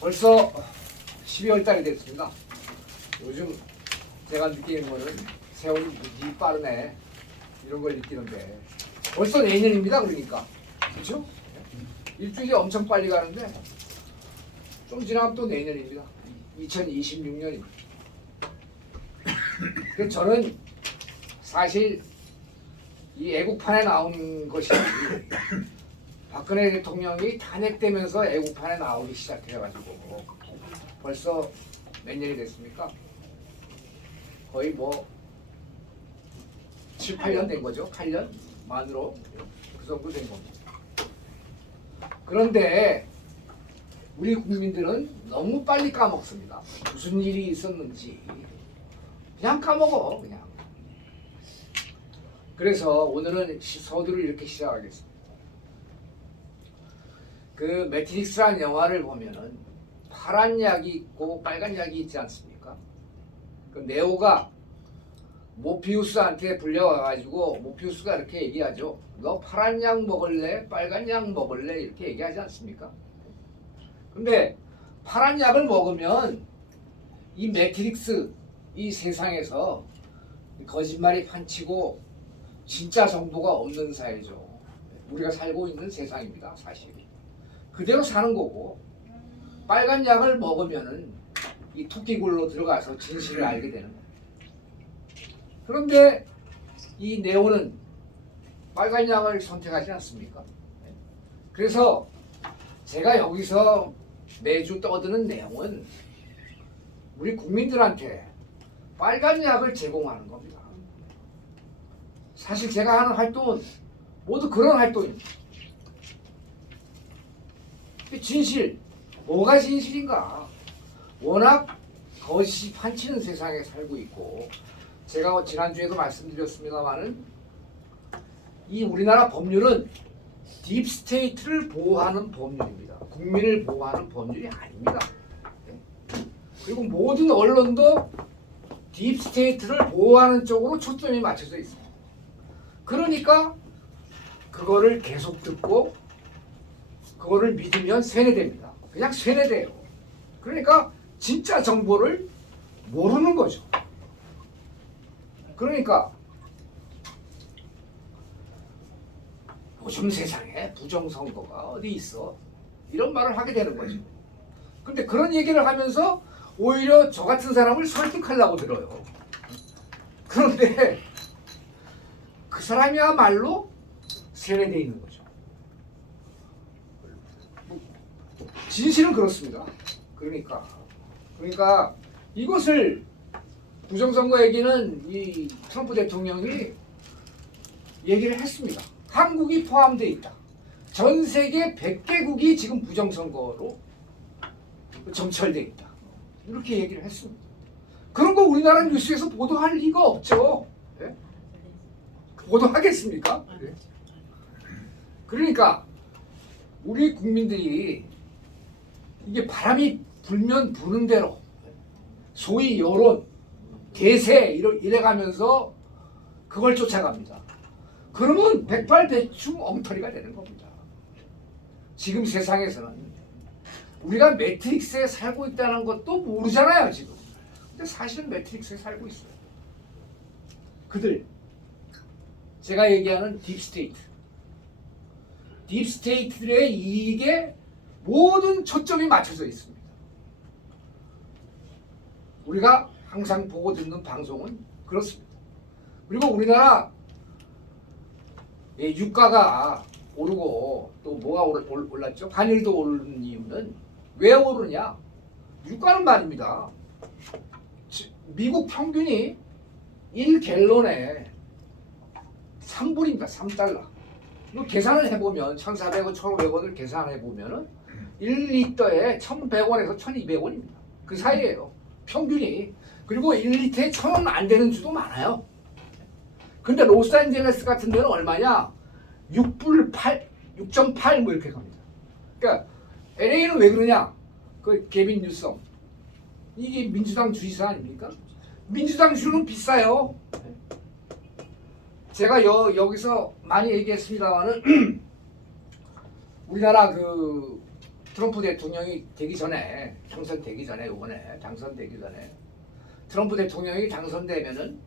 벌써 12월 달이 됐습니다. 요즘 제가 느끼는 거는 세월이 무지 빠르네 이런 걸 느끼는데 벌써 내년입니다. 그러니까 그렇죠? 일주일이 엄청 빨리 가는데 좀 지나면 또 내년입니다. 2026년입니다. 그래서 저는 사실 이 애국판에 나온 것이 박근혜 대통령이 탄핵되면서 애국판에 나오기 시작해가지고 벌써 몇 년이 됐습니까? 거의 뭐 7, 8년 된 거죠. 8년 만으로 그 정도 된 겁니다. 그런데 우리 국민들은 너무 빨리 까먹습니다. 무슨 일이 있었는지 그냥 까먹어 그냥. 그래서 오늘은 서두를 이렇게 시작하겠습니다. 그 매트릭스라는 영화를 보면은 파란 약이 있고 빨간 약이 있지 않습니까? 그 네오가 모피우스한테 불려와가지고 모피우스가 이렇게 얘기하죠. 너 파란 약 먹을래? 빨간 약 먹을래? 이렇게 얘기하지 않습니까? 근데 파란 약을 먹으면 이 매트릭스 이 세상에서 거짓말이 판치고 진짜 정보가 없는 사회죠. 우리가 살고 있는 세상입니다. 사실 그대로 사는 거고 빨간 약을 먹으면은 이 토끼굴로 들어가서 진실을 알게 되는 거예요. 그런데 이 네오는 빨간 약을 선택하지 않습니까? 그래서 제가 여기서 매주 떠드는 내용은 우리 국민들한테 빨간 약을 제공하는 겁니다. 사실 제가 하는 활동은 모두 그런 활동입니다. 진실, 뭐가 진실인가? 워낙 거짓이 판치는 세상에 살고 있고 제가 지난주에도 말씀드렸습니다마는 이 우리나라 법률은 딥스테이트를 보호하는 법률입니다. 국민을 보호하는 법률이 아닙니다. 그리고 모든 언론도 딥스테이트를 보호하는 쪽으로 초점이 맞춰져 있습니다. 그러니까 그거를 계속 듣고 그거를 믿으면 세뇌됩니다. 그냥 세뇌돼요. 그러니까 진짜 정보를 모르는 거죠. 그러니까 요즘 세상에 부정선거가 어디 있어? 이런 말을 하게 되는 거죠. 근데 그런 얘기를 하면서 오히려 저 같은 사람을 설득하려고 들어요. 그런데 그 사람이야말로 세뇌되어 있는 거죠. 진실은 그렇습니다. 그러니까 이것을 부정선거 얘기는 이 트럼프 대통령이 얘기를 했습니다. 한국이 포함되어 있다. 전 세계 100개국이 지금 부정선거로 점철되어 있다. 이렇게 얘기를 했습니다. 그런 거 우리나라 뉴스에서 보도할 리가 없죠. 네? 보도하겠습니까? 네. 그러니까 우리 국민들이 이게 바람이 불면 부는 대로 소위 여론, 대세 이래가면서 그걸 쫓아갑니다. 그러면 백발백중 엉터리가 되는 겁니다. 지금 세상에서는 우리가 매트릭스에 살고 있다는 것도 모르잖아요 지금. 근데 사실은 매트릭스에 살고 있어요. 그들 제가 얘기하는 딥스테이트 딥스테이트들의 이익에 모든 초점이 맞춰져 있습니다. 우리가 항상 보고 듣는 방송은 그렇습니다. 그리고 우리나라 유가가 오르고 또 뭐가 올랐죠? 환율도 오르는 이유는 왜 오르냐? 유가는 말입니다. 미국 평균이 1갤론에 3불입니다. 3달러. 이거 계산을 해보면 1,400원, 1,500원을 계산해보면 1리터에 1,100원에서 1,200원입니다. 그 사이에요. 평균이. 그리고 1리터에 1,000원 안 되는 주도 많아요. 근데 로스앤젤레스 같은 데는 얼마냐? 6불 8, 6.8 뭐 이렇게 갑니다. 그러니까 LA는 왜 그러냐? 그 개빈 뉴섬. 이게 민주당 주지사 아닙니까? 민주당 주는 비싸요. 제가 여기서 많이 얘기했습니다만은 우리나라 그 트럼프 대통령이 되기 전에 당선되기 전에 이번에 당선되기 전에 트럼프 대통령이 당선되면은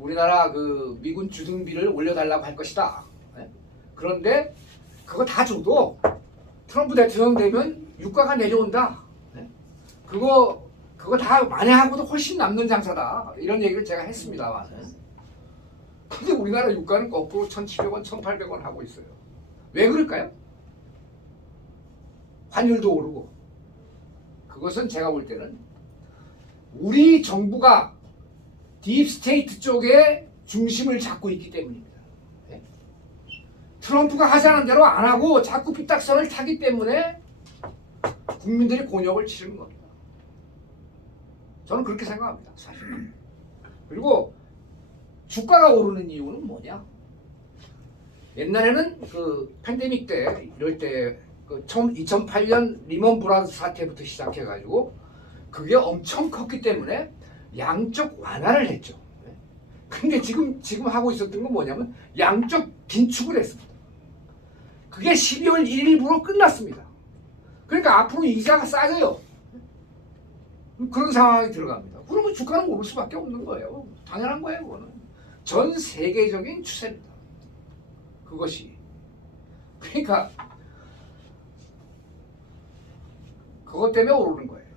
우리나라 그 미군 주둔비를 올려달라고 할 것이다. 네? 그런데 그거 다 줘도 트럼프 대통령 되면 유가가 내려온다. 네? 그거 다 만회하고도 훨씬 남는 장사다. 이런 얘기를 제가 했습니다만. 근데 우리나라 유가는 거꾸로 1,700원, 1,800원 하고 있어요. 왜 그럴까요? 환율도 오르고. 그것은 제가 볼 때는 우리 정부가 딥스테이트 쪽에 중심을 잡고 있기 때문입니다. 네? 트럼프가 하자는 대로 안 하고 자꾸 삐딱선을 타기 때문에 국민들이 곤욕을 치르는 겁니다. 저는 그렇게 생각합니다. 사실. 그리고 주가가 오르는 이유는 뭐냐? 옛날에는 그 팬데믹 때 이럴 때 그 2008년 리먼 브라더스 사태부터 시작해가지고 그게 엄청 컸기 때문에 양적 완화를 했죠. 근데 지금 하고 있었던 건 뭐냐면 양적 긴축을 했습니다. 그게 12월 1일부로 끝났습니다. 그러니까 앞으로 이자가 싸져요. 그런 상황이 들어갑니다. 그러면 주가는 오를 수밖에 없는 거예요. 당연한 거예요. 그거는 전 세계적인 추세입니다. 그것이 그러니까 그것 때문에 오르는 거예요.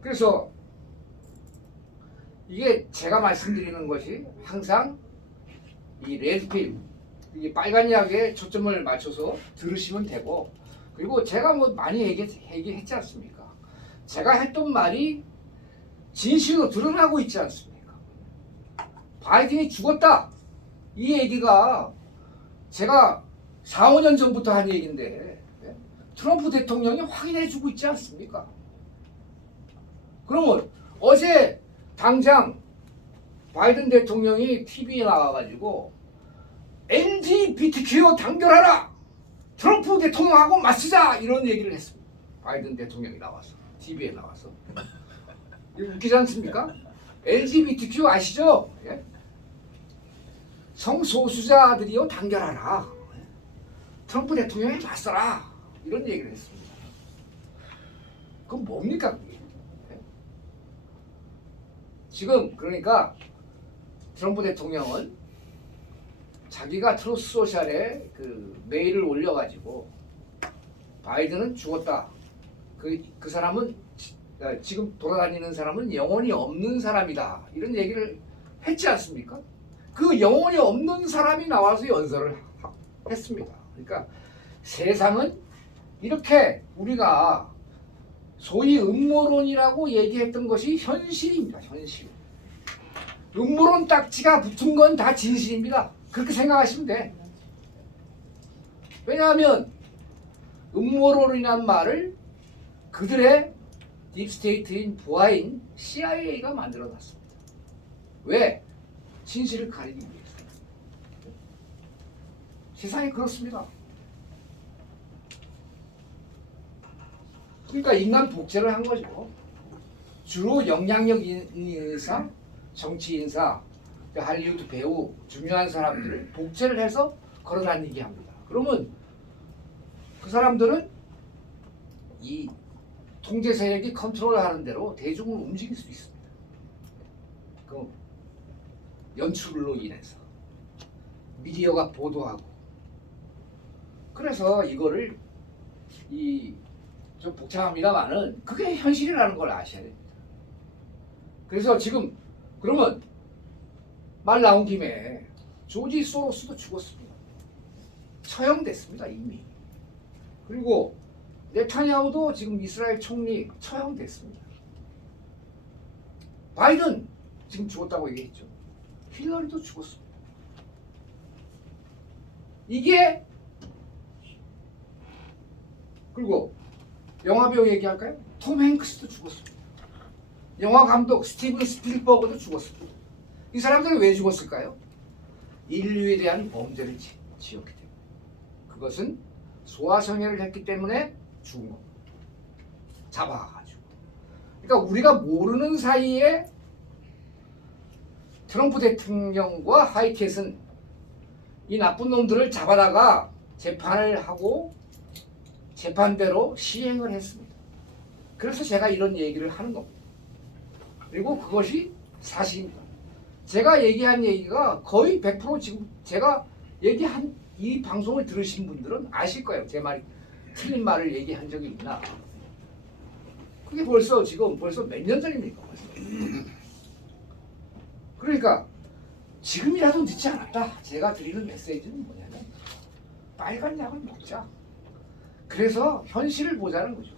그래서 이게 제가 말씀드리는 것이 항상 이 레드필, 이 빨간 약에 초점을 맞춰서 들으시면 되고, 그리고 제가 뭐 많이 얘기했지 않습니까? 제가 했던 말이 진실로 드러나고 있지 않습니까? 바이든이 죽었다. 이 얘기가 제가 4, 5년 전부터 한 얘기인데 트럼프 대통령이 확인해주고 있지 않습니까? 그러면 어제 당장 바이든 대통령이 TV에 나와가지고 LGBTQ 단결하라! 트럼프 대통령하고 맞서자! 이런 얘기를 했습니다. 바이든 대통령이 나와서 TV에 나와서 이거 웃기지 않습니까? LGBTQ 아시죠? 예? 성소수자들이요 단결하라. 트럼프 대통령이 맞서라. 이런 얘기를 했습니다. 그건 뭡니까 그게? 지금 그러니까 트럼프 대통령은 자기가 트루스 소셜에 그 메일을 올려가지고 바이든은 죽었다. 그 사람은 지금 돌아다니는 사람은 영혼이 없는 사람이다. 이런 얘기를 했지 않습니까? 그 영혼이 없는 사람이 나와서 연설을 했습니다. 그러니까 세상은 이렇게 우리가 소위 음모론이라고 얘기했던 것이 현실입니다. 현실. 음모론 딱지가 붙은 건 다 진실입니다. 그렇게 생각하시면 돼. 왜냐하면 음모론이란 말을 그들의 딥스테이트인 부하인 CIA가 만들어놨습니다. 왜? 진실을 가리기 위해서. 세상이 그렇습니다. 그러니까 인간 복제를 한 거죠. 주로 영향력 있는 인사, 정치 인사, 할리우드 배우, 중요한 사람들을 복제를 해서 걸어다니게 합니다. 그러면 그 사람들은 이 통제 세력이 컨트롤하는 대로 대중을 움직일 수 있습니다. 그 연출로 인해서 미디어가 보도하고 그래서 이거를 좀 복잡합니다만은 그게 현실이라는 걸 아셔야 됩니다. 그래서 지금 그러면 말 나온 김에 조지 소로스도 죽었습니다. 처형됐습니다 이미. 그리고 네타냐후도 지금 이스라엘 총리 처형됐습니다. 바이든 지금 죽었다고 얘기했죠. 힐러리도 죽었습니다. 이게 그리고 영화배우 얘기할까요? 톰 행크스도 죽었습니다. 영화 감독 스티븐 스필버그도 죽었습니다. 이 사람들은 왜 죽었을까요? 인류에 대한 범죄를 지었기 때문에. 그것은 소아성애를 했기 때문에 죽은 겁니다. 잡아가지고. 그러니까 우리가 모르는 사이에 트럼프 대통령과 하이텟은 이 나쁜 놈들을 잡아다가 재판을 하고 재판대로 시행을 했습니다. 그래서 제가 이런 얘기를 하는 겁니다. 그리고 그것이 사실입니다. 제가 얘기한 얘기가 거의 100% 지금 제가 얘기한 이 방송을 들으신 분들은 아실 거예요. 제 말이 틀린 말을 얘기한 적이 있나. 그게 벌써 몇 년 전입니까? 벌써. 그러니까 지금이라도 늦지 않았다. 제가 드리는 메시지는 뭐냐면 빨간 약을 먹자. 그래서 현실을 보자는 거죠.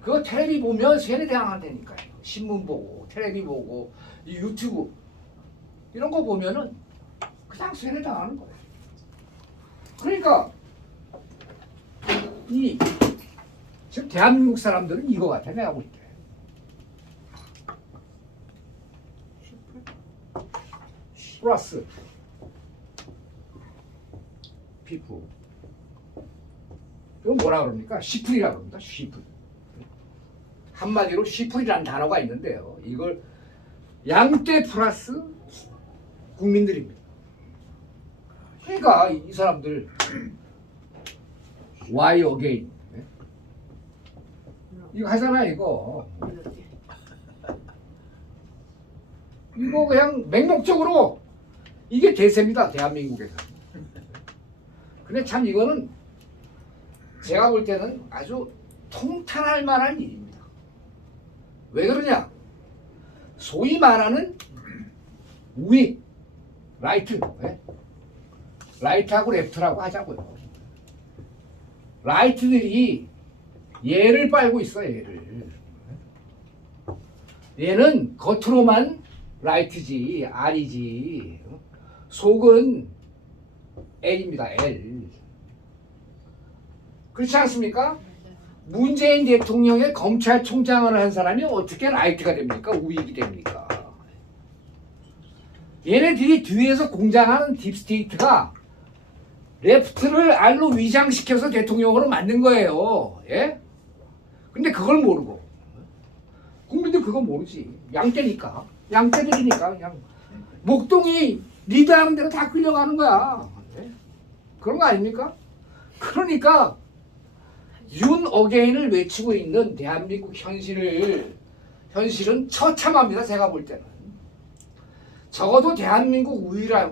그거 텔레비 보면 세뇌당한다니까요. 신문 보고 텔레비 보고 이 유튜브 이런 거 보면은 그냥 세뇌당하는 거예요. 그러니까 이 지금 대한민국 사람들은 이거 같아. 내가 볼 때. 플러스 피프. 이건 뭐라 그럽니까? 시플이라고 합니다. 시플. 한마디로 시플이라는 단어가 있는데요. 이걸 양떼 플러스 국민들입니다. 그러니까 이 사람들 Why again? 이거 하잖아 이거. 이거 그냥 맹목적으로 이게 대세입니다. 대한민국에서. 근데 참 이거는 제가 볼 때는 아주 통탄할 만한 일입니다. 왜 그러냐? 소위 말하는 우익, 라이트, 라이트하고 레프트라고 하자고요. 라이트들이 얘를 빨고 있어, 얘를. 얘는 겉으로만 라이트지, R이지. 속은 L입니다, L. 그렇지 않습니까? 문재인 대통령의 검찰총장을 한 사람이 어떻게 라이트가 됩니까? 우익이 됩니까? 얘네들이 뒤에서 공장하는 딥스테이트가 레프트를 R로 위장시켜서 대통령으로 만든 거예요. 예? 근데 그걸 모르고. 국민들 그거 모르지. 양떼니까. 양떼들이니까 그냥 목동이 리드하는 대로 다 끌려가는 거야. 예? 그런 거 아닙니까? 그러니까 윤 어게인을 외치고 있는 대한민국 현실은 처참합니다. 제가 볼 때는. 적어도 대한민국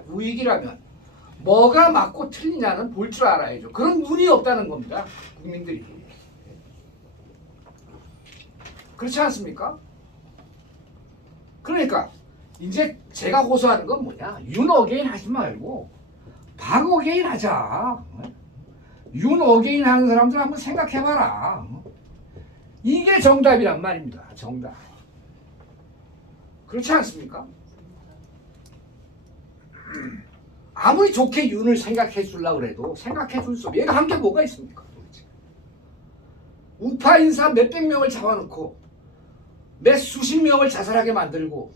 우익이라면 뭐가 맞고 틀리냐는 볼 줄 알아야죠. 그런 눈이 없다는 겁니다. 국민들이. 그렇지 않습니까? 그러니까 이제 제가 호소하는 건 뭐냐. 윤 어게인 하지 말고 박 어게인 하자. 윤 어게인 하는 사람들 한번 생각해봐라. 이게 정답이란 말입니다. 정답. 그렇지 않습니까? 아무리 좋게 윤을 생각해 주려고 해도 생각해 줄 수 없어. 얘가 한 게 뭐가 있습니까? 도대체. 우파 인사 몇백 명을 잡아놓고 몇 수십 명을 자살하게 만들고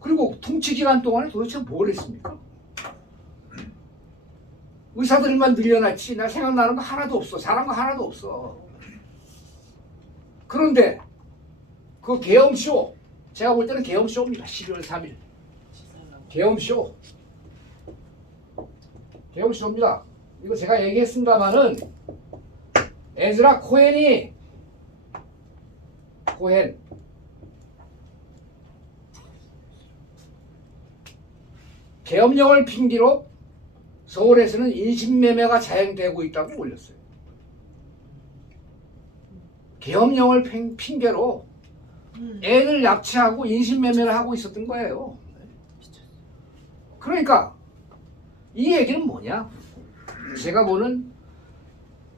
그리고 통치 기간 동안에 도대체 뭘 했습니까? 의사들만 늘려놨지 나 생각나는 거 하나도 없어. 잘한 거 하나도 없어. 그런데 그 계엄쇼 제가 볼 때는 계엄쇼입니다. 12월 3일 계엄쇼 계엄쇼입니다. 이거 제가 얘기했습니다마는 에즈라 코헨 계엄령을 핑계로 서울에서는 인신매매가 자행되고 있다고 올렸어요. 계엄령을 핑계로 애들 납치하고 인신매매를 하고 있었던 거예요. 그러니까 이 얘기는 뭐냐? 제가 보는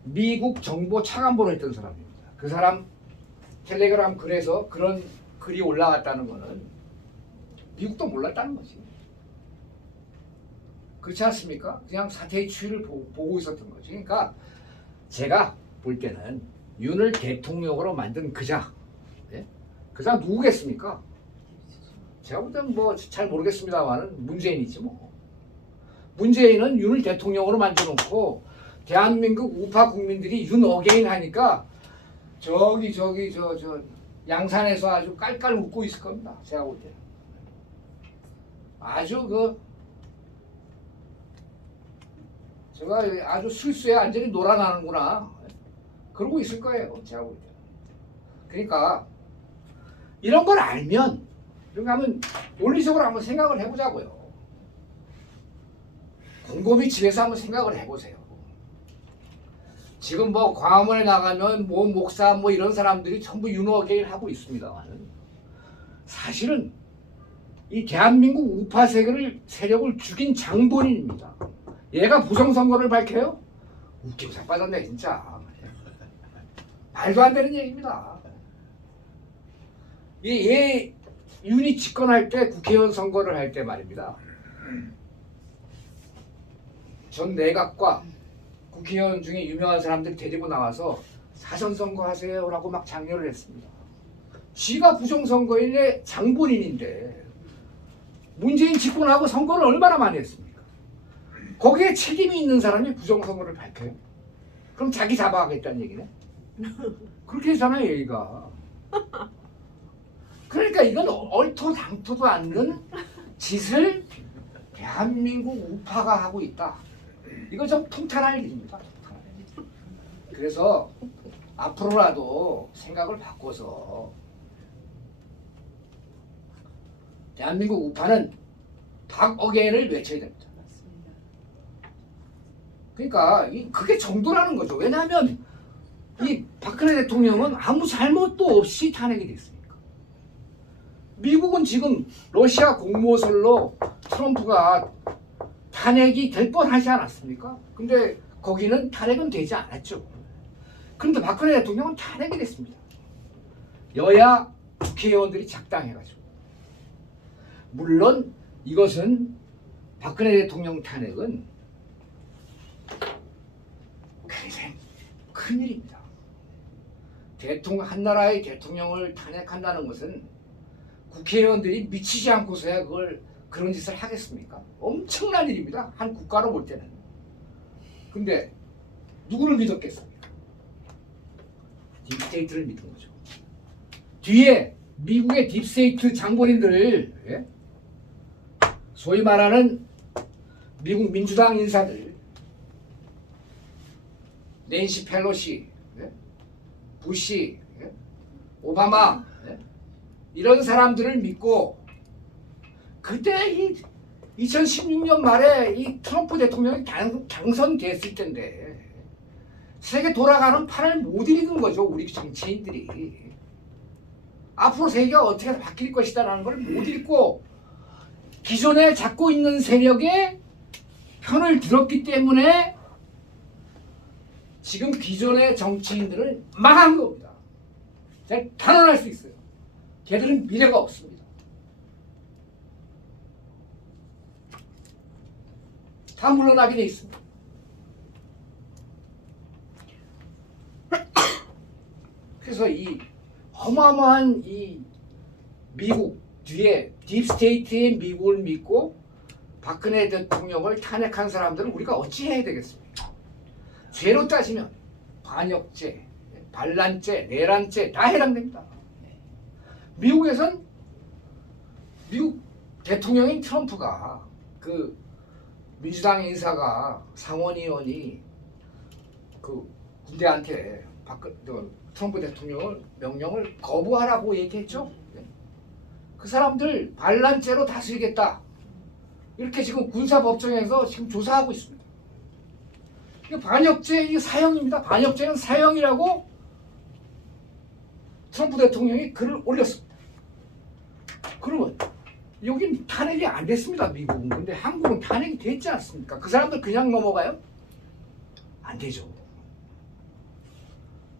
미국 정보 차관보로 했던 사람입니다. 그 사람 텔레그램 글에서 그런 글이 올라왔다는 거는 미국도 몰랐다는 거지. 그렇지 않습니까? 그냥 사태의 추이를 보고 있었던 거지. 그러니까 제가 볼 때는 윤을 대통령으로 만든 그자, 네? 그자 누구겠습니까? 제가 볼 때는 뭐 잘 모르겠습니다만은 문재인이지 뭐. 문재인은 윤을 대통령으로 만들어놓고 대한민국 우파 국민들이 윤 어게인 하니까 저 양산에서 아주 깔깔 웃고 있을 겁니다. 제가 볼 때는 아주 제가 아주 술수에 완전히 놀아나는구나 그러고 있을 거예요. 제가 볼 때는. 그러니까 이런 걸 알면 그러니까 한번 논리적으로 한번 생각을 해보자고요. 곰곰이 집에서 한번 생각을 해보세요. 지금 뭐 광화문에 나가면 뭐 목사 뭐 이런 사람들이 전부 윤호개를 하고 있습니다만 사실은 이 대한민국 우파 세력을 죽인 장본인입니다. 얘가 부정선거를 밝혀요? 웃기고 자빠졌네 진짜. 말도 안 되는 얘기입니다. 얘 윤이 집권할 때 국회의원 선거를 할 때 말입니다. 전 내각과 국회의원 중에 유명한 사람들 데리고 나와서 사전선거 하세요라고 막 장려를 했습니다. 쥐가 부정선거인의 장본인인데 문재인 집권하고 선거를 얼마나 많이 했습니까? 거기에 책임이 있는 사람이 부정선거를 밝혀요? 그럼 자기 잡아가겠다는 얘기네? 그렇게 하잖아요 얘기가. 그러니까 이건 얼토당토도 않는 짓을 대한민국 우파가 하고 있다. 이거 좀 통탄할 일입니다. 그래서 앞으로라도 생각을 바꿔서 대한민국 우파는 박어게인을 외쳐야 됩니다. 그러니까 그게 정도라는 거죠. 왜냐하면 이 박근혜 대통령은 아무 잘못도 없이 탄핵이 됐으니까. 미국은 지금 러시아 공모설로 트럼프가 탄핵이 될 뻔하지 않았습니까? 근데 거기는 탄핵은 되지 않았죠. 그런데 박근혜 대통령은 탄핵이 됐습니다. 여야 국회의원들이 작당해가지고. 물론 이것은 박근혜 대통령 탄핵은 굉장히 큰일입니다. 한 나라의 대통령을 탄핵한다는 것은 국회의원들이 미치지 않고서야 그런 짓을 하겠습니까? 엄청난 일입니다. 한 국가로 볼 때는. 근데 누구를 믿었겠습니까? 딥스테이트를 믿은 거죠. 뒤에 미국의 딥스테이트 장본인들, 예? 소위 말하는 미국 민주당 인사들, 낸시 펠로시, 예? 부시, 예? 오바마, 예? 이런 사람들을 믿고 그때 이 2016년 말에 이 트럼프 대통령이 당선됐을 텐데 세계 돌아가는 판을 못 읽은 거죠. 우리 정치인들이. 앞으로 세계가 어떻게 바뀔 것이다라는 걸 못 읽고 기존에 잡고 있는 세력의 편을 들었기 때문에 지금 기존의 정치인들은 망한 겁니다. 제가 단언할 수 있어요. 걔들은 미래가 없습니다. 다 물러나게 돼 있습니다. 그래서 이 어마어마한 이 미국 뒤에 딥스테이트의 미국을 믿고 박근혜 대통령을 탄핵한 사람들은 우리가 어찌 해야 되겠습니까? 죄로 따지면 반역죄, 반란죄, 내란죄 다 해당됩니다. 미국에선 미국 대통령인 트럼프가 그 민주당 인사가 상원의원이 그 군대한테 트럼프 대통령을 명령을 거부하라고 얘기했죠. 그 사람들 반란죄로 다스리겠다. 이렇게 지금 군사법정에서 지금 조사하고 있습니다. 반역죄 이게 사형입니다. 반역죄는 사형이라고 트럼프 대통령이 글을 올렸습니다. 그러면 여긴 탄핵이 안 됐습니다. 미국은. 근데 한국은 탄핵이 됐지 않습니까? 그 사람들 그냥 넘어가요? 안 되죠.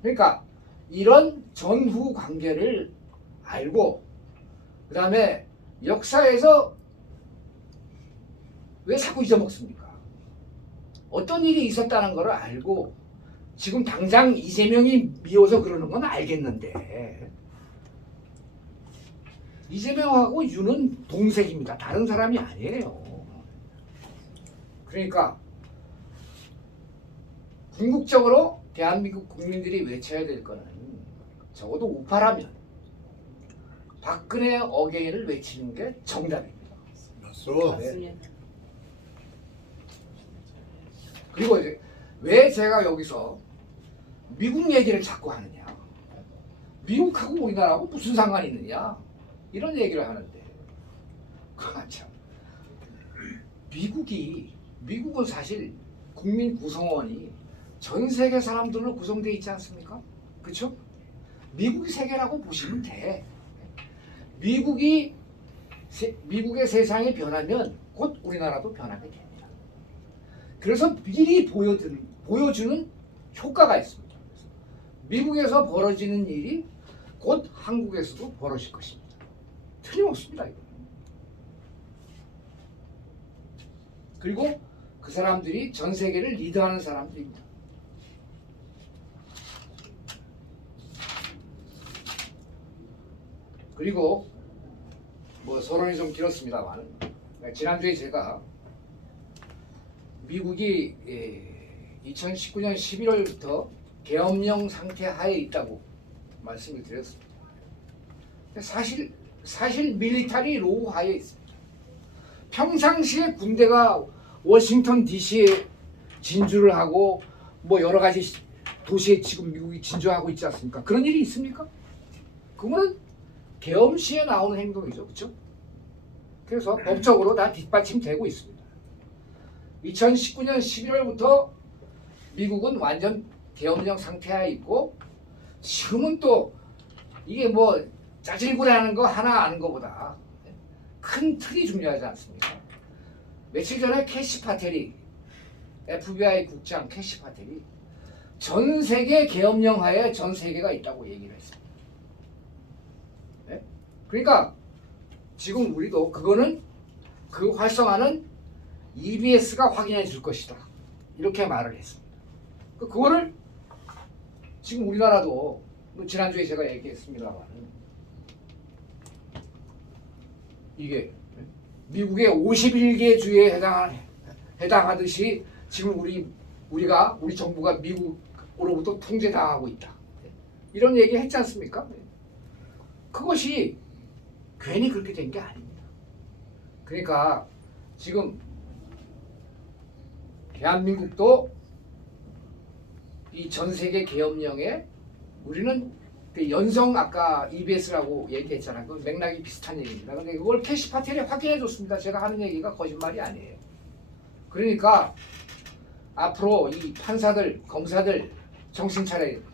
그러니까 이런 전후 관계를 알고 그 다음에 역사에서 왜 자꾸 잊어먹습니까? 어떤 일이 있었다는 걸 알고 지금 당장 이재명이 미워서 그러는 건 알겠는데 이재명하고 윤은 동생입니다. 다른 사람이 아니에요. 그러니까 궁극적으로 대한민국 국민들이 외쳐야 될 거는 적어도 우파라면 박근혜 어게인을 외치는 게 정답입니다. 맞소. 네. 그리고 이제 왜 제가 여기서 미국 얘기를 자꾸 하느냐? 미국하고 우리나라하고 무슨 상관이 있느냐? 이런 얘기를 하는데, 참. 미국은 사실 국민 구성원이 전 세계 사람들로 구성되어 있지 않습니까? 그렇죠? 미국이 세계라고 보시면 돼. 미국의 세상이 변하면 곧 우리나라도 변하게 됩니다. 그래서 미리 보여주는 효과가 있습니다. 미국에서 벌어지는 일이 곧 한국에서도 벌어질 것입니다. 틀림없습니다. 이거. 그리고 그 사람들이 전 세계를 리드하는 사람들입니다. 그리고 뭐 서론이 좀 길었습니다만, 지난주에 제가 미국이 2019년 11월부터 계엄령 상태 하에 있다고 말씀을 드렸습니다. 사실 밀리터리 로우 하에 있습니다. 평상시에 군대가 워싱턴 DC에 진주를 하고 뭐 여러 가지 도시에 지금 미국이 진주하고 있지 않습니까? 그런 일이 있습니까? 그거는 계엄 시에 나오는 행동이죠. 그렇죠? 그래서 법적으로 다 뒷받침되고 있습니다. 2019년 11월부터 미국은 완전 계엄령 상태에 있고, 지금은 또 이게 뭐 짜질구레하는 거 하나 아는 것보다 큰 틀이 중요하지 않습니까? 며칠 전에 캐시 파텔이, FBI 국장 캐시 파텔이 전 세계 계엄령 하에 전 세계가 있다고 얘기를 했습니다. 네? 그러니까 지금 우리도 그거는 그 활성화는 EBS가 확인해 줄 것이다, 이렇게 말을 했습니다. 그거를 지금 우리나라도 지난주에 제가 얘기했습니다만, 이게 미국의 51개 주에 해당하듯이 지금 우리 정부가 미국으로부터 통제당하고 있다, 이런 얘기 했지 않습니까? 그것이 괜히 그렇게 된 게 아닙니다. 그러니까 지금 대한민국도 이 전 세계 계엄령에 우리는 그 연성, 아까 EBS라고 얘기했잖아요. 그 맥락이 비슷한 얘기입니다. 근데 그걸 캐시 파텔이 확인해 줬습니다. 제가 하는 얘기가 거짓말이 아니에요. 그러니까 앞으로 이 판사들, 검사들 정신 차려야 됩니다.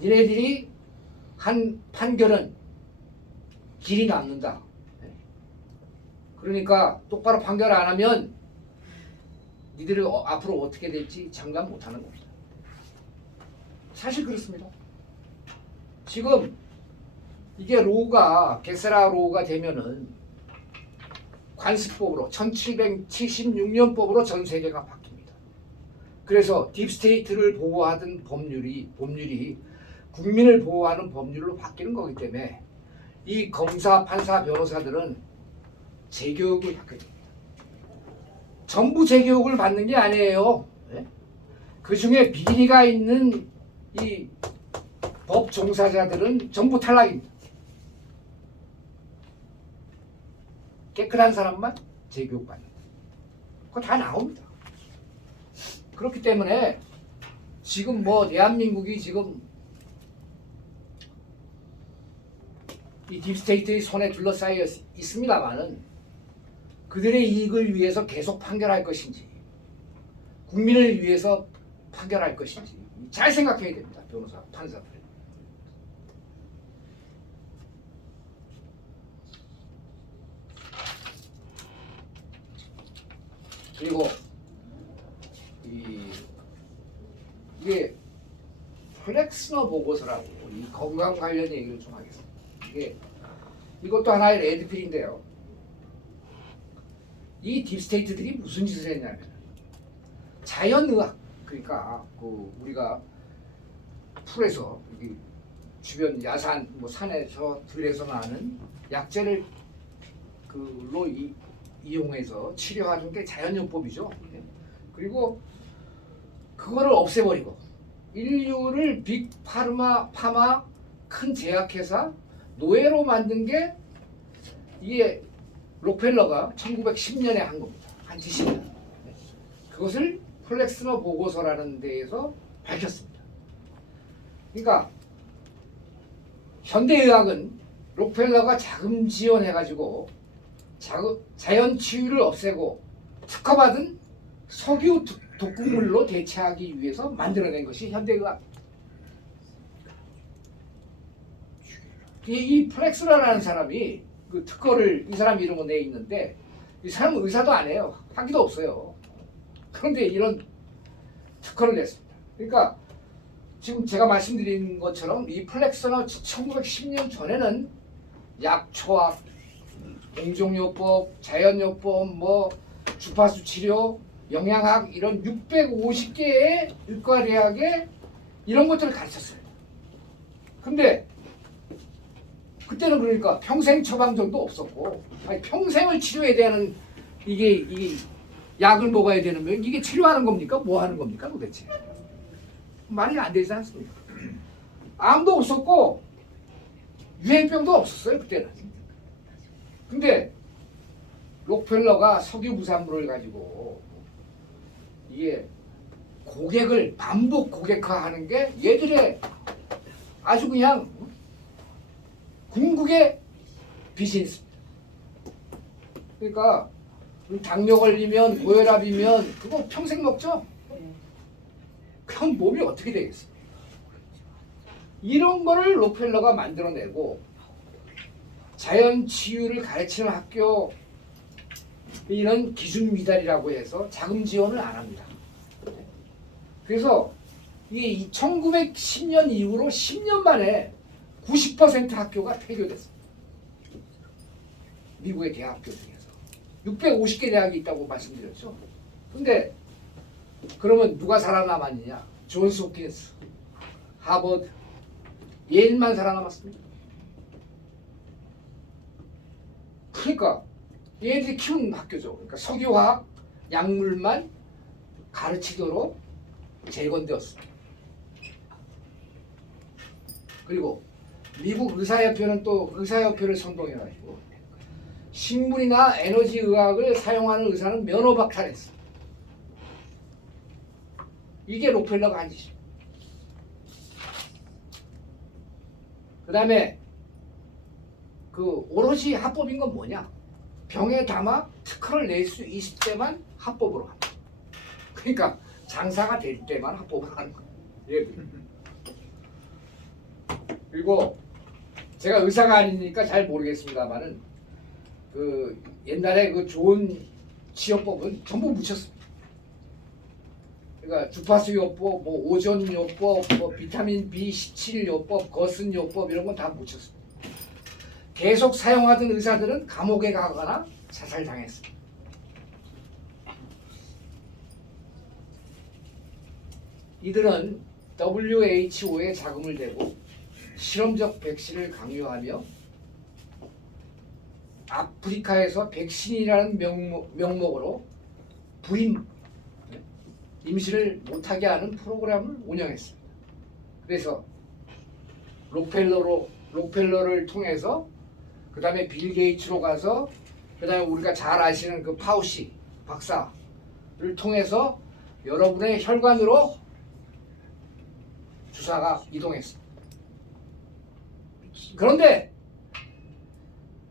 니네들이 한 판결은 길이 남는다. 그러니까 똑바로 판결 안 하면 니들이 앞으로 어떻게 될지 장담 못하는 겁니다. 사실 그렇습니다. 지금 이게 로우가, 게세라 로우가 되면은 관습법으로 1776년법으로 전 세계가 바뀝니다. 그래서 딥스테이트를 보호하던 법률이 국민을 보호하는 법률로 바뀌는 거기 때문에 이 검사, 판사, 변호사들은 재교육을 받게 됩니다. 전부 재교육을 받는 게 아니에요. 네? 그 중에 비리가 있는 이 법 종사자들은 전부 탈락입니다. 깨끗한 사람만 재교육 받는다. 그거 다 나옵니다. 그렇기 때문에 지금 뭐 대한민국이 지금 이 딥스테이트의 손에 둘러싸여 있습니다만은 그들의 이익을 위해서 계속 판결할 것인지, 국민을 위해서 판결할 것인지 잘 생각해야 됩니다. 변호사, 판사들. 그리고 이게 플렉스너 보고서라고, 이 건강 관련 얘기를 좀 하겠습니다. 이것도 하나의 레드필인데요. 이 딥스테이트들이 무슨 짓을 했냐면, 자연의학, 그러니까 우리가 풀에서 주변 야산, 뭐 산에서 들에서 나는 약재를 이용해서 치료하는 게 자연요법이죠. 그리고 그거를 없애버리고 인류를 파마 큰 제약회사 노예로 만든 게 이게 록펠러가 1910년에 한 겁니다. 한 70년. 그것을 플렉스너 보고서라는 데에서 밝혔습니다. 그러니까 현대의학은 록펠러가 자금 지원해가지고 자연 치유를 없애고 특허받은 석유 독극물로 대체하기 위해서 만들어낸 것이 현대의학. 이 플렉스너라는 사람이 그 특허를 이 사람 이름으로 내 있는데 이 사람은 의사도 안 해요. 학위도 없어요. 그런데 이런 특허를 냈습니다. 그러니까 지금 제가 말씀드린 것처럼 이 플렉스너 1910년 전에는 약초학, 공종요법, 자연요법, 뭐 주파수 치료, 영양학 이런 650개의 의과대학에 이런 것들을 가르쳤어요. 근데 그때는 그러니까 평생 처방전도 없었고, 아니 평생을 치료해야 되는 이게 약을 먹어야 되는 거 이게 치료하는 겁니까? 뭐 하는 겁니까 도대체? 말이 안 되지 않습니까? 암도 없었고 유행병도 없었어요 그때는. 근데 록펠러가 석유 부산물을 가지고 이게 고객을 반복 고객화하는 게 얘들의 아주 그냥 궁극의 비즈니스입니다. 그러니까 당뇨 걸리면 고혈압이면 그거 평생 먹죠? 그럼 몸이 어떻게 되겠어요? 이런 거를 록펠러가 만들어내고 자연 치유를 가르치는 학교 이런 기준 미달이라고 해서 자금 지원을 안 합니다. 그래서 이게 1910년 이후로 10년 만에 90% 학교가 폐교됐습니다. 미국의 대학교 중에서 650개 대학이 있다고 말씀드렸죠. 근데 그러면 누가 살아남았느냐? 존스 홉킨스, 하버드, 예일만 살아남았습니다. 그러니까 얘들이 키운 학교죠. 그러니까 석유화학, 약물만 가르치도록 재건되었습니다. 그리고 미국 의사협회는 또 의사협회를 선동해가지고 식물이나 에너지 의학을 사용하는 의사는 면허 박탈했어. 이게 록펠러가 한 짓이에요. 그 다음에 그 오롯이 합법인 건 뭐냐? 병에 담아 특허를 낼 수 있을 때만 합법으로 합니다. 그러니까 장사가 될 때만 합법으로 하는 거예요. 얘들. 그리고 제가 의사가 아니니까 잘 모르겠습니다만은 그 옛날에 그 좋은 치료법은 전부 묻혔습니다. 그러니까 주파수 요법, 뭐 오존 요법, 뭐 비타민 B17 요법, 거슨 요법 이런 건 다 묻혔습니다. 계속 사용하던 의사들은 감옥에 가거나 자살당했습니다. 이들은 WHO에 자금을 대고 실험적 백신을 강요하며 아프리카에서 백신이라는 명목으로 부임, 임시를 못하게 하는 프로그램을 운영했습니다. 그래서 록펠러를 통해서 그 다음에 빌 게이츠로 가서 그 다음에 우리가 잘 아시는 그 파우시 박사를 통해서 여러분의 혈관으로 주사가 이동했습니다. 그런데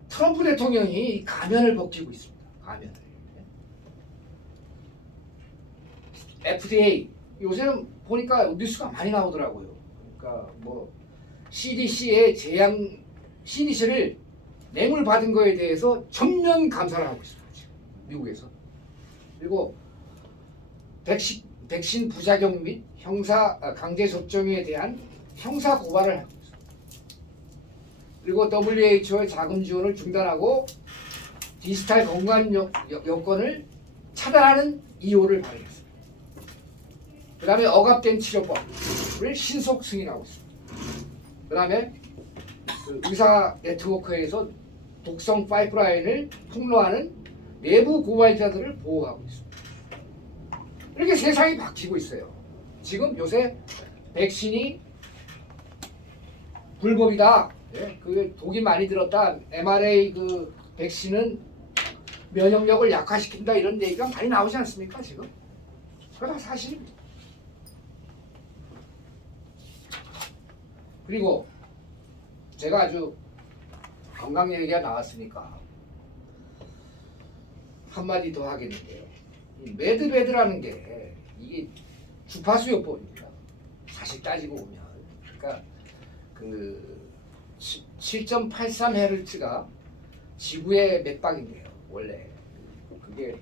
트럼프 대통령이 가면을 벗기고 있습니다. 가면을. FDA 요새는 보니까 뉴스가 많이 나오더라고요. 그러니까 뭐 CDC의 CDC를 뇌물 받은 거에 대해서 전면 감사를 하고 있습니다. 지금 미국에서. 그리고 백신 부작용 및 강제 접종에 대한 형사 고발을 하고 있습니다. 그리고 WHO의 자금 지원을 중단하고 디지털 건강 여건을 차단하는 EO를 발의했습니다. 그 다음에 억압된 치료법을 신속 승인하고 있습니다. 그 다음에 그 의사 네트워크에서 독성 파이프라인을 폭로하는 내부 고발자들을 보호하고 있습니다. 이렇게 세상이 바뀌고 있어요. 지금 요새 백신이 불법이다. 예, 그 독이 많이 들었다. mRNA 그 백신은 면역력을 약화시킨다 이런 얘기가 많이 나오지 않습니까 지금? 그거 다 사실입니다. 그리고 제가 아주 건강 얘기가 나왔으니까 한마디 더 하겠는데요. 이 매드베드라는 게 이게 주파수요법입니다. 사실 따지고 보면, 그러니까 그 7.83Hz가 지구의 맥박인데요. 원래 그게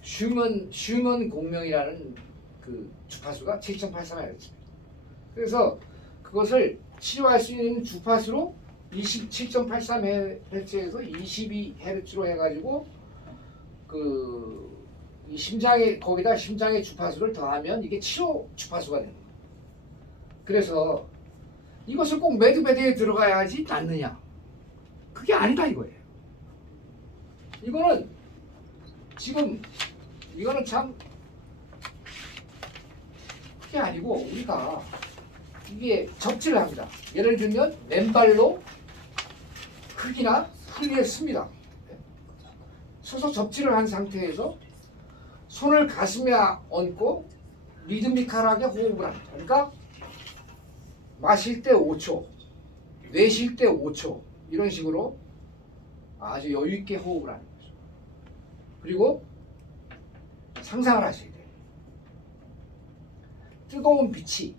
슈먼 공명이라는 그 주파수가 7.83Hz입니다. 그래서 그것을 치료할 수 있는 주파수로 27.83Hz에서 22Hz로 해가지고 이 심장에 거기다 심장의 주파수를 더하면 이게 치료 주파수가 되는 거예요. 그래서 이것을 꼭 매드베드에 들어가야 하지 않느냐? 그게 아니다 이거예요. 이거는 지금 이거는 참 그게 아니고 우리가 이게 접지를 합니다. 예를 들면 맨발로 흙이나 풀리에 씁니다. 서서 접지를 한 상태에서 손을 가슴에 얹고 리드미컬하게 호흡을 합니다. 그러니까 마실 때 5초, 내쉴 때 5초 이런 식으로 아주 여유 있게 호흡을 하는 거죠. 그리고 상상을 하셔야 돼요. 뜨거운 빛이,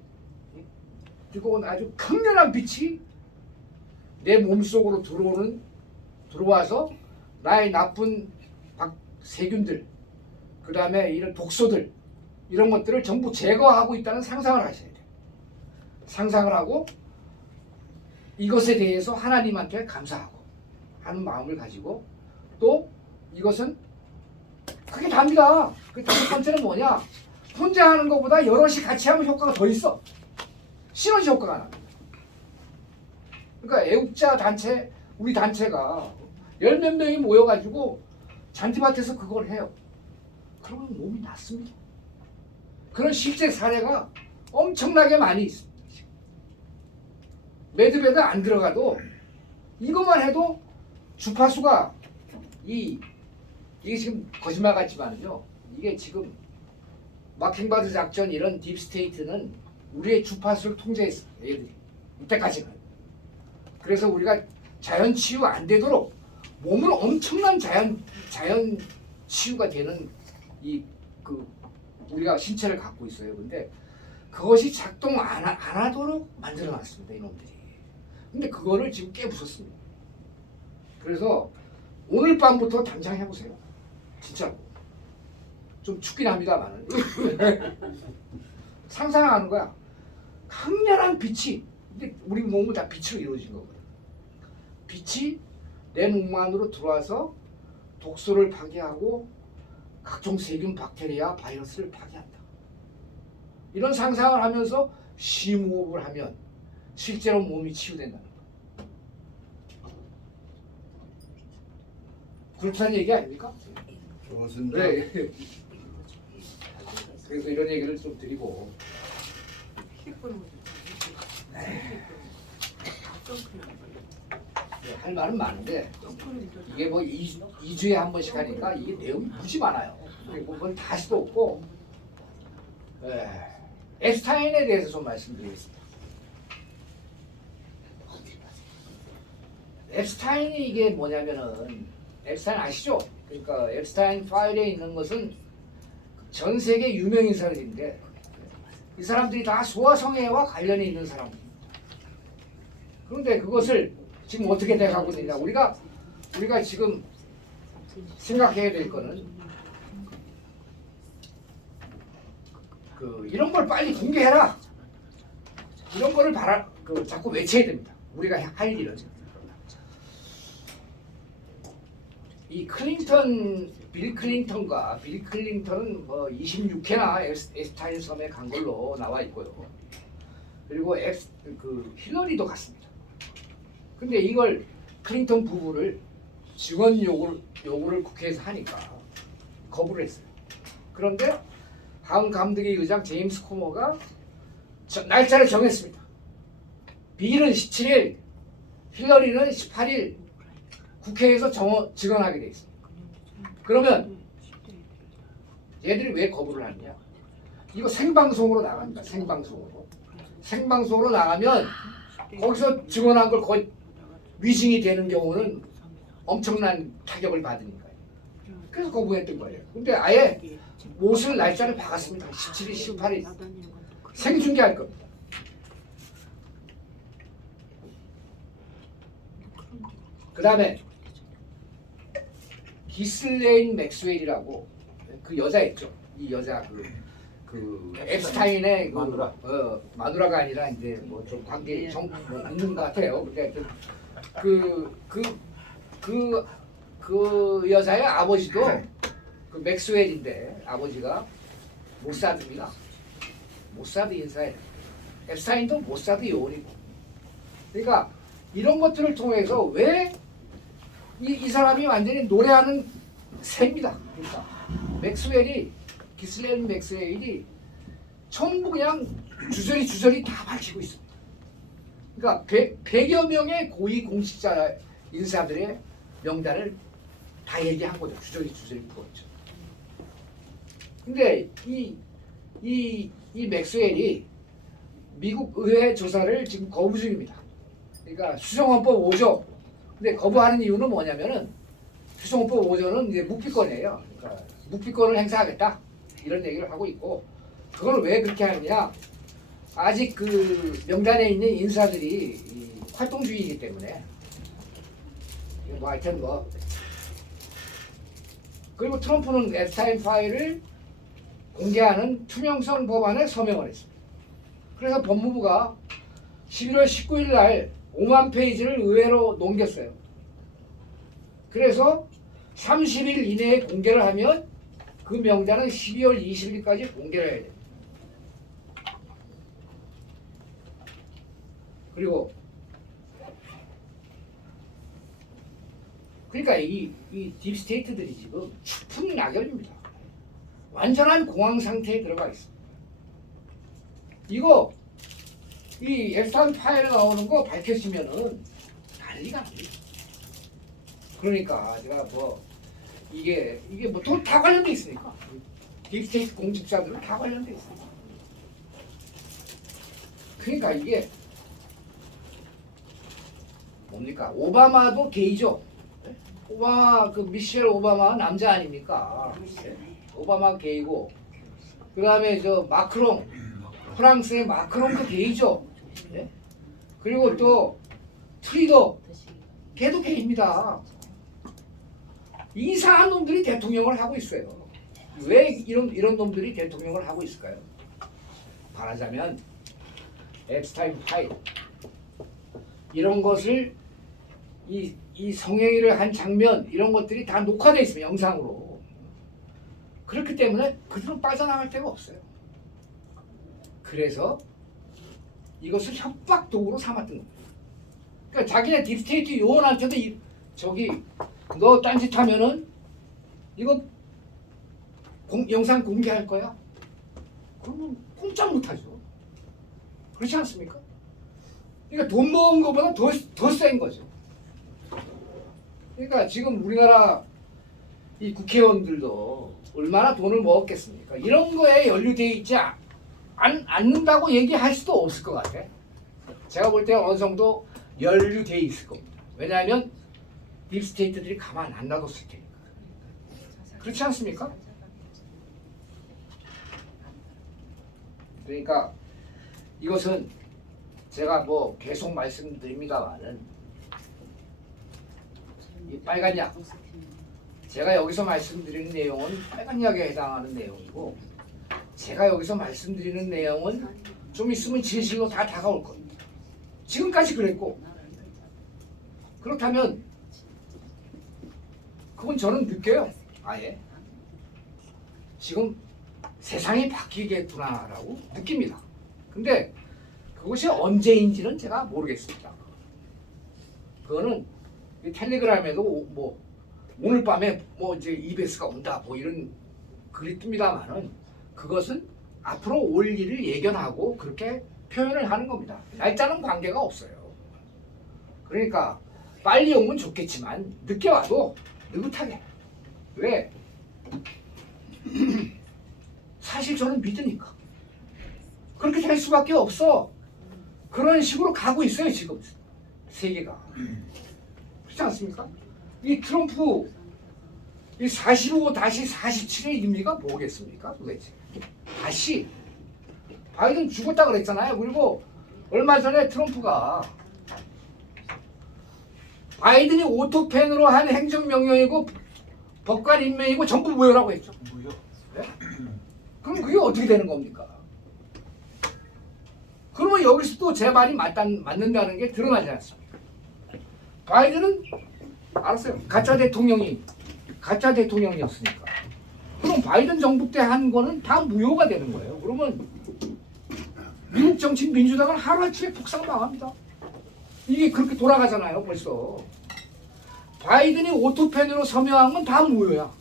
뜨거운 아주 강렬한 빛이 내 몸속으로 들어와서 나의 나쁜 세균들, 그 다음에 이런 독소들, 이런 것들을 전부 제거하고 있다는 상상을 하셔야 돼요. 상상을 하고 이것에 대해서 하나님한테 감사하고 하는 마음을 가지고 또 이것은 그게 답니다. 그 다섯 번째는 뭐냐? 혼자 하는 것보다 여럿이 같이 하면 효과가 더 있어. 시너지 효과가 납니다. 그러니까 애국자 단체, 우리 단체가 열 몇 명이 모여가지고 잔디밭에서 그걸 해요. 그러면 몸이 낫습니다. 그런 실제 사례가 엄청나게 많이 있습니다. 매드베드 안 들어가도 이것만 해도 주파수가 이게 지금 거짓말 같지만요. 이게 지금 마킹바드 작전 이런 딥스테이트는 우리의 주파수를 통제했습니다. 얘들이 이때까지는. 그래서 우리가 자연 치유 안 되도록 몸을 엄청난 자연 치유가 되는 우리가 신체를 갖고 있어요. 근데 그것이 작동 안 하도록 만들어놨습니다. 이놈들이. 근데 그거를 지금 깨부쉈습니다. 그래서 오늘 밤부터 당장 해보세요. 진짜 좀 춥긴 합니다만은 상상하는 거야. 강렬한 빛이, 근데 우리 몸은 다 빛으로 이루어진 거거든. 빛이 내 몸 안으로 들어와서 독소를 파괴하고 각종 세균, 박테리아, 바이러스를 파괴한다. 이런 상상을 하면서 심호흡을 하면 실제로 몸이 치유된다는 거야. 그렇다는 얘기 아닙니까? 좋습니다. 네. 그래서 이런 얘기를 좀 드리고 할 말은 많은데 이게 뭐 2주에 한 번씩 하니까 이게 내용이 무지 많아요. 그리고 그건 다 할 수도 없고 앱스타인에 대해서 좀 말씀드리겠습니다. 앱스타인이 이게 뭐냐면은 앱스타인 아시죠? 그러니까 앱스타인 파일에 있는 것은 전 세계 유명 인사들인데 이 사람들이 다 소아성애와 관련이 있는 사람들입니다. 그런데 그것을 지금 어떻게 돼가고 있느냐? 우리가 지금 생각해야 될 거는 이런 걸 빨리 공개해라. 이런 거를 자꾸 외쳐야 됩니다. 우리가 할 일은 이 빌 클린턴은 뭐 26회나 앱스타인 섬에 간 걸로 나와 있고요. 그리고 힐러리도 갔습니다. 근데 이걸 클린턴 부부를 증언 요구를 국회에서 하니까 거부를 했어요. 그런데 하원 감독의 의장 제임스 코머가 날짜를 정했습니다. 빌은 17일, 힐러리는 18일 국회에서 증언하게 돼 있습니다. 그러면 얘들이 왜 거부를 하느냐? 이거 생방송으로 나갑니다. 생방송으로 나가면 거기서 증언한 걸 거의 위증이 되는 경우는 엄청난 타격을 받으니까요. 그래서 거부했던 거예요. 근데 아예 못을 날짜를 박았습니다. 17일, 18일 생중계할 겁니다. 그 다음에 기슬레인 맥스웰이라고 그 여자 있죠. 이 여자 그 앱스타인의 마누라. 마누라가 아니라 이제 뭐 좀 관계 뭐 있는 것 같아요. 근데 그 여자의 아버지도 그 맥스웰인데 아버지가 모사드입니다. 모사드 인사에 앱스타인도 모사드 요원이고. 그러니까 이런 것들을 통해서 왜 이 사람이 완전히 노래하는 새입니다. 그러니까 기슬레인 맥스웰이 전부 그냥 주저리 다 밝히고 있습니다. 그러니까 100여 명의 고위 공직자 인사들의 명단을 다 얘기한 거죠. 주저리 풀었죠. 근데 이 맥스웰이 미국 의회 조사를 지금 거부 중입니다. 그러니까 수정헌법 5조. 근데 거부하는 이유는 뭐냐면은 수정헌법 5조는 이제 묵비권이에요. 그러니까 묵비권을 행사하겠다 이런 얘기를 하고 있고 그걸 왜 그렇게 하느냐? 아직 그 명단에 있는 인사들이 활동주의이기 때문에 뭐 하여튼 뭐 그리고 트럼프는 앱스타인 파일을 공개하는 투명성 법안에 서명을 했습니다. 그래서 법무부가 11월 19일 날 5만 페이지를 의회로 넘겼어요. 그래서 30일 이내에 공개를 하면 그 명단은 12월 20일까지 공개를 해야 돼요. 그리고 그러니까 이 딥스테이트들이 지금 추풍낙엽입니다. 완전한 공황 상태에 들어가 있습니다. 이거 이 앱스타인 파일에 나오는 거 밝혀지면은 난리가 납니다. 그러니까 제가 뭐 이게 뭐 돈 다 관련돼 있으니까 딥스테이트 공직자들은 다 관련돼 있으니까. 그러니까 이게 뭡니까? 오바마도 게이죠. 미셸 오바마 남자 아닙니까? 오바마 게이고 그 다음에 저 마크롱 프랑스의 마크롱도 게이죠. 그리고 또 트리도 걔도 게이입니다. 이상한 놈들이 대통령을 하고 있어요. 왜 이런 놈들이 대통령을 하고 있을까요? 말하자면 앱스타인 파일 이런 것을 이 성행위를 한 장면 이런 것들이 다 녹화되어 있습니다. 영상으로. 그렇기 때문에 그들은 빠져나갈 데가 없어요. 그래서 이것을 협박 도구로 삼았던 겁니다. 그러니까 자기네 딥스테이트 요원한테도 너 딴짓 하면은 이거 영상 공개할 거야? 그러면 꼼짝 못하죠. 그렇지 않습니까? 그러니까 돈 모은 것보다 더 센 거죠. 그러니까 지금 우리나라 이 국회의원들도 얼마나 돈을 먹었겠습니까? 이런 거에 연루되어 있지 않는다고 얘기할 수도 없을 것 같아. 제가 볼 때 어느 정도 연루되어 있을 겁니다. 왜냐하면 딥스테이트들이 가만 안 놔뒀을 테니까. 그렇지 않습니까? 그러니까 이것은 제가 뭐 계속 말씀드립니다만은 이 빨간 약 제가 여기서 말씀드리는 내용은 빨간 약에 해당하는 내용이고 제가 여기서 말씀드리는 내용은 좀 있으면 진실로 다 다가올 겁니다. 지금까지 그랬고 그렇다면 그건 저는 느껴요. 아예 지금 세상이 바뀌겠구나라고 느낍니다. 근데 그것이 언제인지는 제가 모르겠습니다. 그거는 텔레그램에도 뭐 오늘 밤에 뭐 이제 EBS가 온다 뭐 이런 글이 뜹니다만은 그것은 앞으로 올 일을 예견하고 그렇게 표현을 하는 겁니다. 날짜는 관계가 없어요. 그러니까 빨리 오면 좋겠지만 늦게 와도 느긋하게. 왜? 사실 저는 믿으니까. 그렇게 될 수밖에 없어. 그런 식으로 가고 있어요 지금 세계가. 그렇지 않습니까? 이 트럼프 이 45-47의 의미가 뭐겠습니까 도대체? 다시 바이든 죽었다 그랬잖아요. 그리고 얼마 전에 트럼프가 바이든이 오토펜으로 한 행정명령이고 법관 임명이고 전부 무효라고 했죠. 무효. 네? 그럼 그게 어떻게 되는 겁니까? 그러면 여기서 또 제 말이 맞는다는 게 드러나지 않습니까? 바이든은 알았어요. 가짜 대통령이었으니까. 그럼 바이든 정부 때 한 거는 다 무효가 되는 거예요. 그러면 미국 정치 민주당은 하루아침에 폭삭 망합니다. 이게 그렇게 돌아가잖아요 벌써. 바이든이 오토펜으로 서명한 건 다 무효야.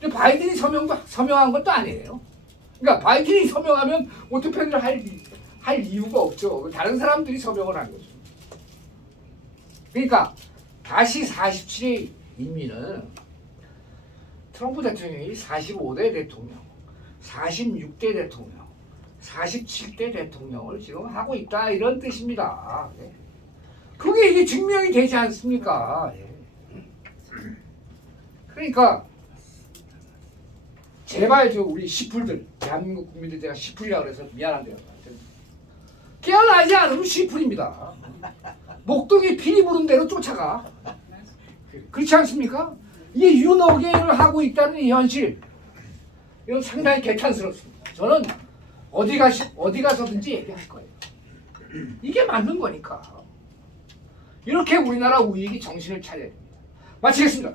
근데 바이든이 서명한 것도 아니에요. 그러니까 바이든이 서명하면 오토펜을 할 이유가 없죠. 다른 사람들이 서명을 한 거죠. 그러니까 다시 47의 의미는 트럼프 대통령이 45대 대통령, 46대 대통령, 47대 대통령을 지금 하고 있다 이런 뜻입니다. 네. 그게 이게 증명이 되지 않습니까? 예. 그러니까 제발 저 우리 시풀들, 대한민국 국민들 제가 시풀이라고 그래서 미안한데요. 깨어나지 않으면 시풀입니다. 목동이 피리 부른 대로 쫓아가. 그렇지 않습니까? 이게 윤어게인을 하고 있다는 이 현실, 이건 상당히 개탄스럽습니다. 저는 어디 가서든지 얘기할 거예요. 이게 맞는 거니까. 이렇게 우리나라 우익이 정신을 차려야 됩니다. 마치겠습니다.